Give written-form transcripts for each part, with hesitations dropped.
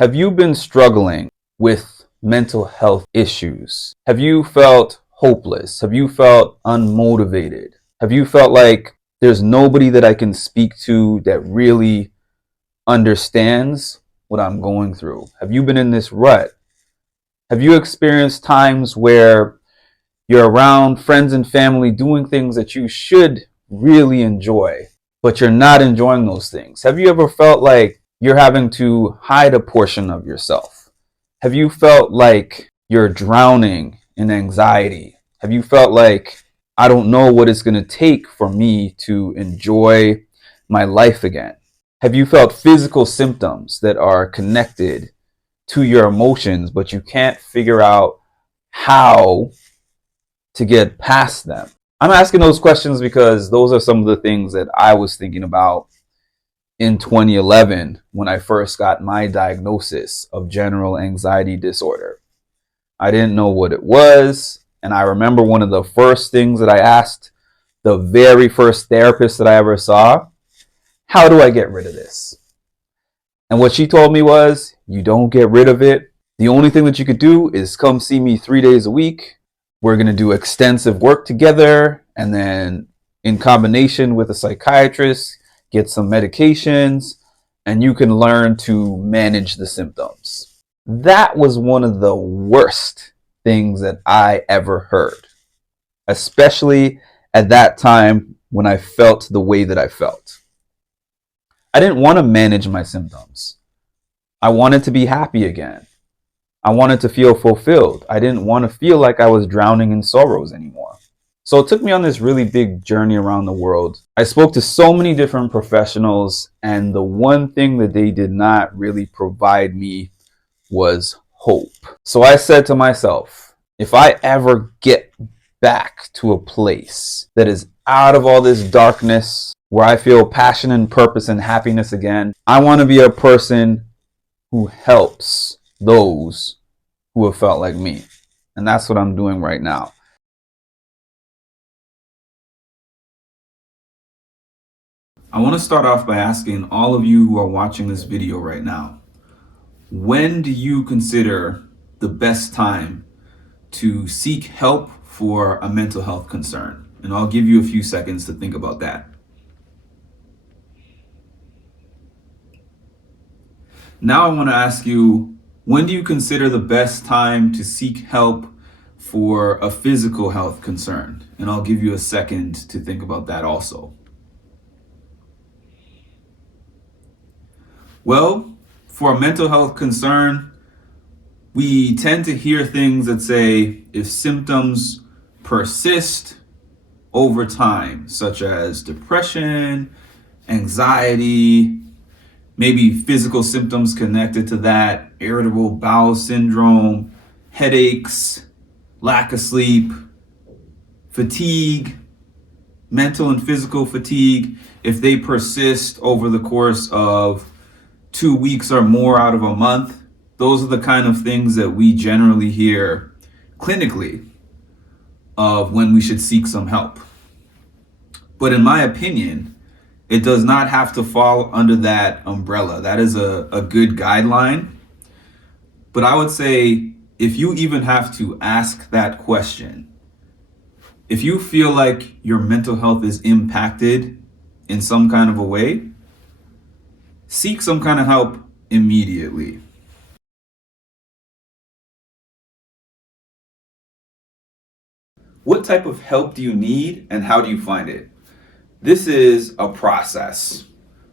Have you been struggling with mental health issues? Have you felt hopeless? Have you felt unmotivated? Have you felt like there's nobody that I can speak to that really understands what I'm going through? Have you been in this rut? Have you experienced times where you're around friends and family doing things that you should really enjoy, but you're not enjoying those things? Have you ever felt like you're having to hide a portion of yourself? Have you felt like you're drowning in anxiety? Have you felt like, I don't know what it's going to take for me to enjoy my life again? Have you felt physical symptoms that are connected to your emotions, but you can't figure out how to get past them? I'm asking those questions because those are some of the things that I was thinking about in 2011 when I first got my diagnosis of general anxiety disorder. I didn't know what it was. And I remember one of the first things that I asked the very first therapist that I ever saw, how do I get rid of this? And what she told me was, you don't get rid of it. The only thing that you could do is come see me 3 days a week. We're going to do extensive work together. And then in combination with a psychiatrist, get some medications, and you can learn to manage the symptoms. That was one of the worst things that I ever heard, especially at that time when I felt the way that I felt. I didn't want to manage my symptoms. I wanted to be happy again. I wanted to feel fulfilled. I didn't want to feel like I was drowning in sorrows anymore. So it took me on this really big journey around the world. I spoke to so many different professionals, and the one thing that they did not really provide me was hope. So I said to myself, if I ever get back to a place that is out of all this darkness, where I feel passion and purpose and happiness again, I want to be a person who helps those who have felt like me. And that's what I'm doing right now. I want to start off by asking all of you who are watching this video right now, when do you consider the best time to seek help for a mental health concern? And I'll give you a few seconds to think about that. Now I want to ask you, when do you consider the best time to seek help for a physical health concern? And I'll give you a second to think about that also. Well, for a mental health concern, we tend to hear things that say if symptoms persist over time, such as depression, anxiety, maybe physical symptoms connected to that, irritable bowel syndrome, headaches, lack of sleep, fatigue, mental and physical fatigue, if they persist over the course of 2 weeks or more out of a month, those are the kind of things that we generally hear clinically of when we should seek some help. But in my opinion, it does not have to fall under that umbrella. That is a good guideline. But I would say if you even have to ask that question, if you feel like your mental health is impacted in some kind of a way, seek some kind of help immediately. What type of help do you need and how do you find it? This is a process.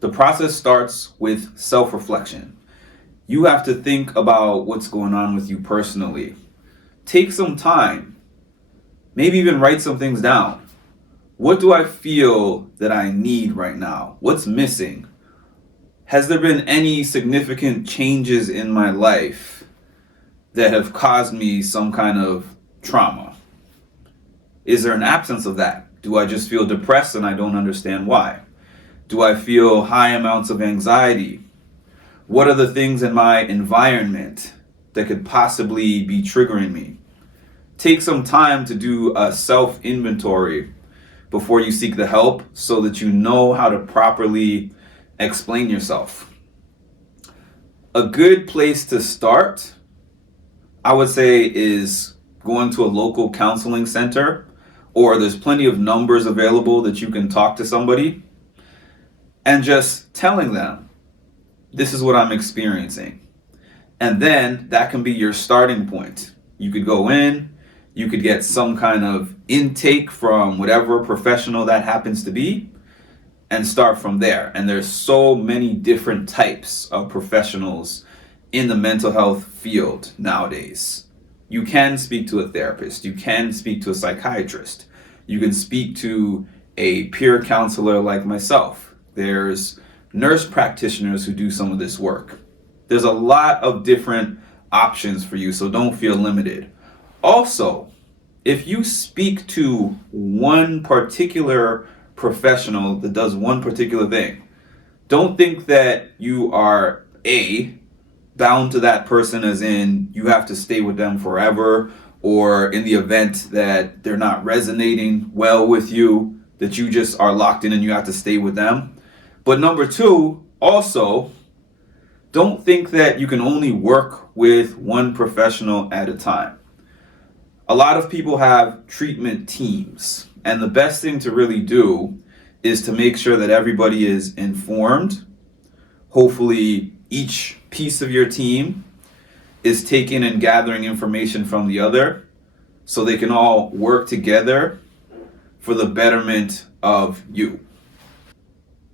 The process starts with self-reflection. You have to think about what's going on with you personally. Take some time. Maybe even write some things down. What do I feel that I need right now? What's missing? Has there been any significant changes in my life that have caused me some kind of trauma? Is there an absence of that? Do I just feel depressed and I don't understand why? Do I feel high amounts of anxiety? What are the things in my environment that could possibly be triggering me? Take some time to do a self-inventory before you seek the help so that you know how to properly explain yourself. A good place to start, I would say, is going to a local counseling center, or there's plenty of numbers available that you can talk to somebody and just telling them, this is what I'm experiencing. And then that can be your starting point. You could go in, you could get some kind of intake from whatever professional that happens to be, and start from there. And there's so many different types of professionals in the mental health field nowadays. You can speak to a therapist, you can speak to a psychiatrist, you can speak to a peer counselor like myself. There's nurse practitioners who do some of this work. There's a lot of different options for you, so don't feel limited. Also, if you speak to one particular professional that does one particular thing, don't think that you are bound to that person, as in you have to stay with them forever, or in the event that they're not resonating well with you, that you just are locked in and you have to stay with them. But number two, also, don't think that you can only work with one professional at a time. A lot of people have treatment teams, and the best thing to really do is to make sure that everybody is informed. Hopefully, each piece of your team is taking and gathering information from the other so they can all work together for the betterment of you.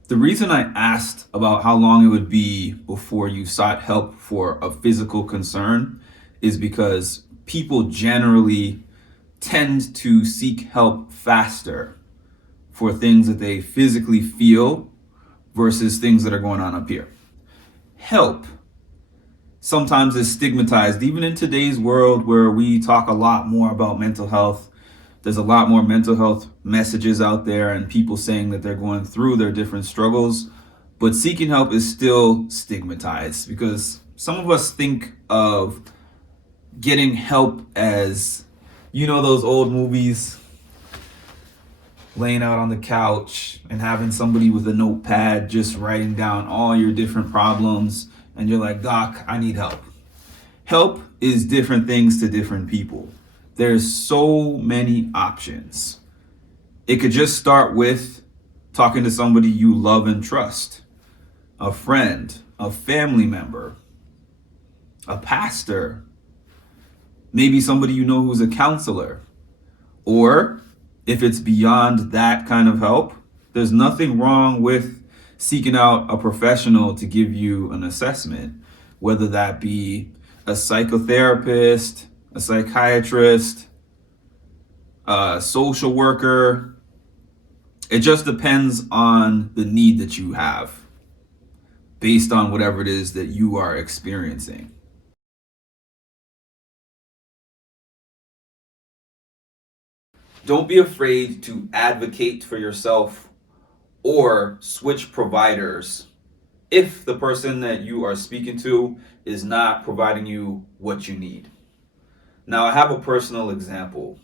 The reason I asked about how long it would be before you sought help for a physical concern is because people generally tend to seek help faster for things that they physically feel versus things that are going on up here. Help sometimes is stigmatized, even in today's world where we talk a lot more about mental health. There's a lot more mental health messages out there and people saying that they're going through their different struggles, but seeking help is still stigmatized because some of us think of getting help as, those old movies, laying out on the couch and having somebody with a notepad just writing down all your different problems, and you're like, Doc, I need help. Help is different things to different people. There's so many options. It could just start with talking to somebody you love and trust, a friend, a family member, a pastor, maybe somebody you know who's a counselor. Or if it's beyond that kind of help, there's nothing wrong with seeking out a professional to give you an assessment, whether that be a psychotherapist, a psychiatrist, a social worker. It just depends on the need that you have based on whatever it is that you are experiencing. Don't be afraid to advocate for yourself or switch providers if the person that you are speaking to is not providing you what you need. Now, I have a personal example.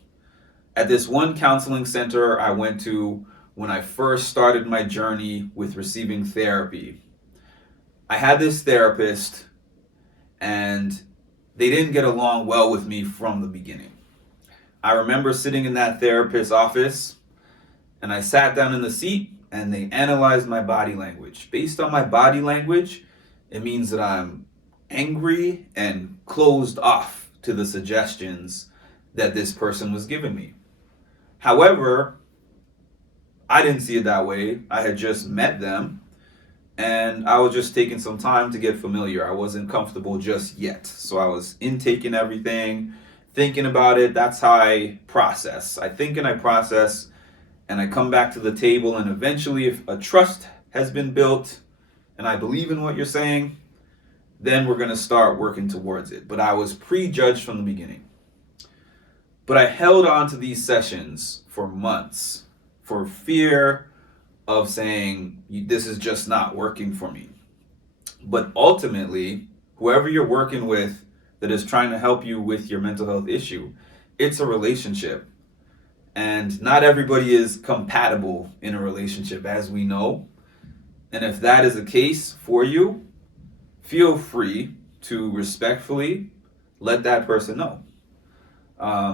At this one counseling center I went to when I first started my journey with receiving therapy, I had this therapist and they didn't get along well with me from the beginning. I remember sitting in that therapist's office and I sat down in the seat and they analyzed my body language. Based on my body language, it means that I'm angry and closed off to the suggestions that this person was giving me. However, I didn't see it that way. I had just met them and I was just taking some time to get familiar. I wasn't comfortable just yet. So I was intaking everything, thinking about it. That's how I process. I think and I process, and I come back to the table, and eventually if a trust has been built and I believe in what you're saying, then we're going to start working towards it. But I was prejudged from the beginning. But I held on to these sessions for months for fear of saying, this is just not working for me. But ultimately, whoever you're working with that is trying to help you with your mental health issue, it's a relationship. And not everybody is compatible in a relationship, as we know. And if that is the case for you, feel free to respectfully let that person know.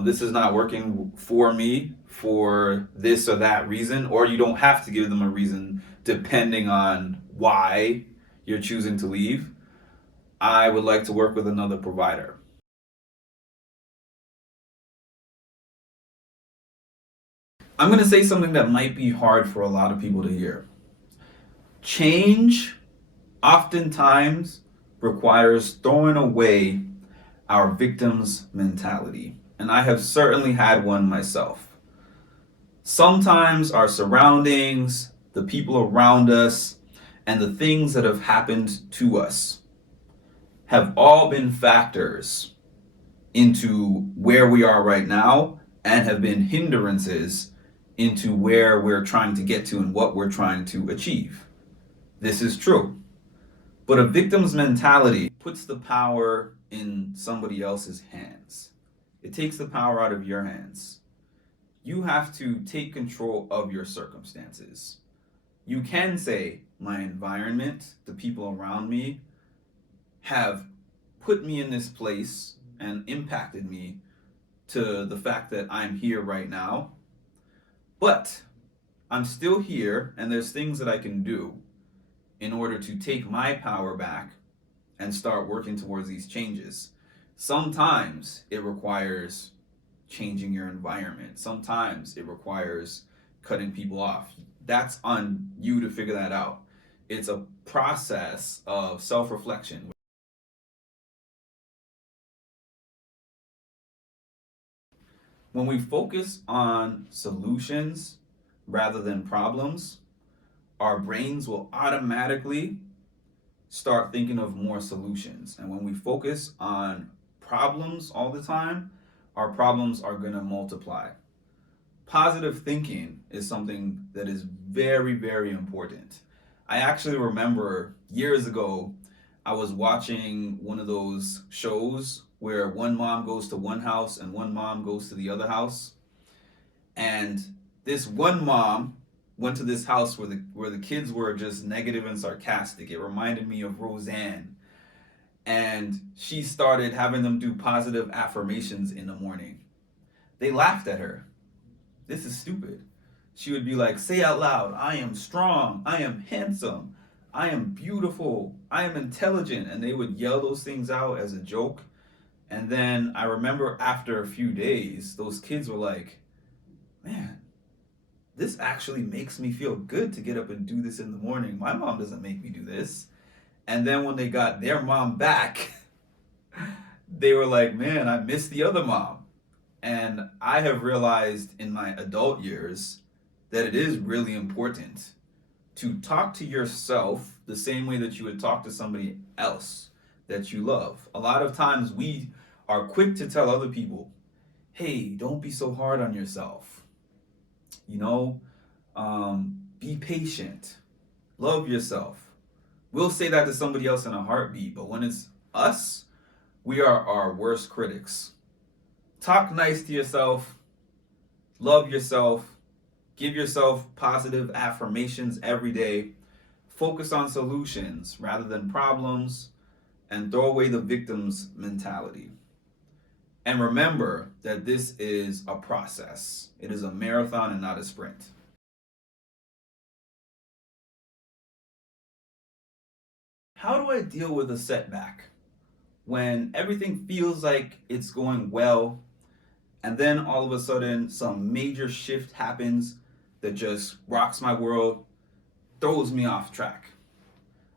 This is not working for me for this or that reason, or you don't have to give them a reason depending on why you're choosing to leave. I would like to work with another provider. I'm going to say something that might be hard for a lot of people to hear. Change oftentimes requires throwing away our victim's mentality, and I have certainly had one myself. Sometimes our surroundings, the people around us, and the things that have happened to us have all been factors into where we are right now and have been hindrances into where we're trying to get to and what we're trying to achieve. This is true. But a victim's mentality puts the power in somebody else's hands. It takes the power out of your hands. You have to take control of your circumstances. You can say, my environment, the people around me, have put me in this place and impacted me to the fact that I'm here right now. But I'm still here, and there's things that I can do in order to take my power back and start working towards these changes. Sometimes it requires changing your environment. Sometimes it requires cutting people off. That's on you to figure that out. It's a process of self-reflection. When we focus on solutions rather than problems, our brains will automatically start thinking of more solutions. And when we focus on problems all the time, our problems are going to multiply. Positive thinking is something that is very, very important. I actually remember years ago, I was watching one of those shows where one mom goes to one house and one mom goes to the other house. And this one mom went to this house where the kids were just negative and sarcastic. It reminded me of Roseanne. And she started having them do positive affirmations in the morning. They laughed at her. This is stupid. She would be like, say out loud, I am strong, I am handsome, I am beautiful, I am intelligent. And they would yell those things out as a joke. And then I remember after a few days, those kids were like, man, this actually makes me feel good to get up and do this in the morning. My mom doesn't make me do this. And then when they got their mom back, they were like, man, I miss the other mom. And I have realized in my adult years that it is really important to talk to yourself the same way that you would talk to somebody else that you love. A lot of times we are quick to tell other people, hey, don't be so hard on yourself. You know, be patient, love yourself. We'll say that to somebody else in a heartbeat, but when it's us, we are our worst critics. Talk nice to yourself, love yourself, give yourself positive affirmations every day, focus on solutions rather than problems, and throw away the victim's mentality. And remember that this is a process. It is a marathon and not a sprint. How do I deal with a setback when everything feels like it's going well, and then all of a sudden some major shift happens that just rocks my world, throws me off track?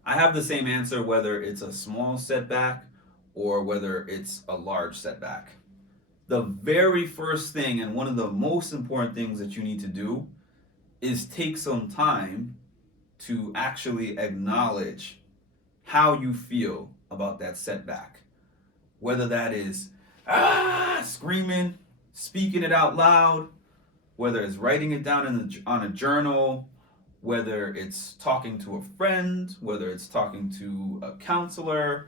I have the same answer whether it's a small setback or whether it's a large setback. The very first thing, and one of the most important things that you need to do, is take some time to actually acknowledge how you feel about that setback. Whether that is screaming, speaking it out loud, whether it's writing it down on a journal, whether it's talking to a friend, whether it's talking to a counselor.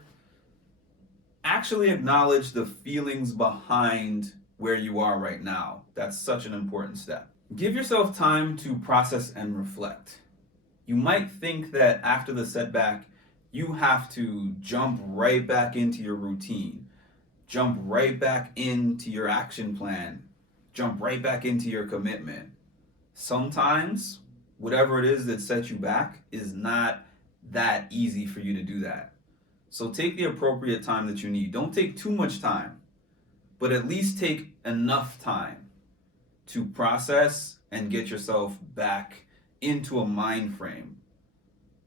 Actually acknowledge the feelings behind where you are right now. That's such an important step. Give yourself time to process and reflect. You might think that after the setback, You have to jump right back into your routine, jump right back into your action plan, jump right back into your commitment. Sometimes, whatever it is that sets you back is not that easy for you to do that. So take the appropriate time that you need. Don't take too much time, but at least take enough time to process and get yourself back into a mind frame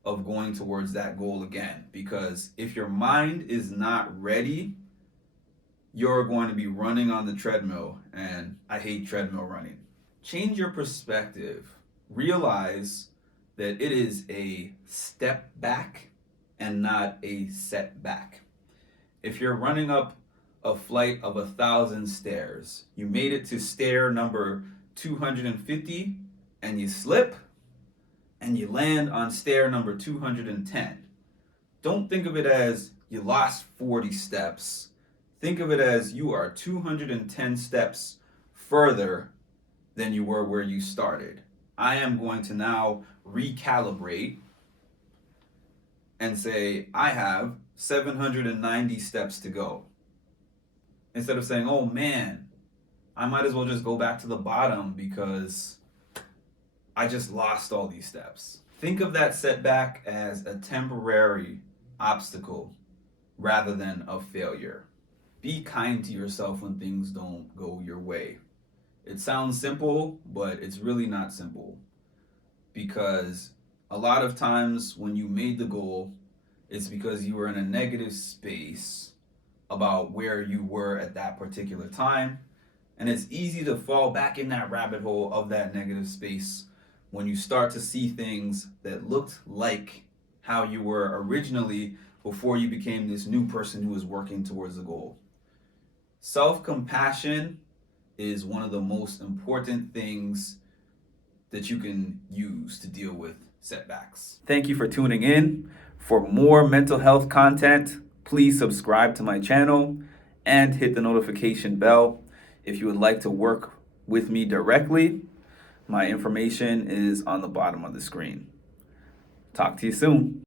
of going towards that goal again. Because if your mind is not ready, you're going to be running on the treadmill, and I hate treadmill running. Change your perspective. Realize that it is a step back and not a setback. If you're running up a flight of 1,000 stairs, you made it to stair number 250 and you slip and you land on stair number 210. Don't think of it as you lost 40 steps. Think of it as you are 210 steps further than you were where you started. I am going to now recalibrate and say I have 790 steps to go. Instead of saying, oh man, I might as well just go back to the bottom because I just lost all these steps. Think of that setback as a temporary obstacle rather than a failure. Be kind to yourself when things don't go your way. It sounds simple, but it's really not simple, because a lot of times when you made the goal, it's because you were in a negative space about where you were at that particular time. And it's easy to fall back in that rabbit hole of that negative space when you start to see things that looked like how you were originally before you became this new person who was working towards the goal. Self-compassion is one of the most important things that you can use to deal with setbacks. Thank you for tuning in. For more mental health content, please subscribe to my channel and hit the notification bell. If you would like to work with me directly, my information is on the bottom of the screen. Talk to you soon.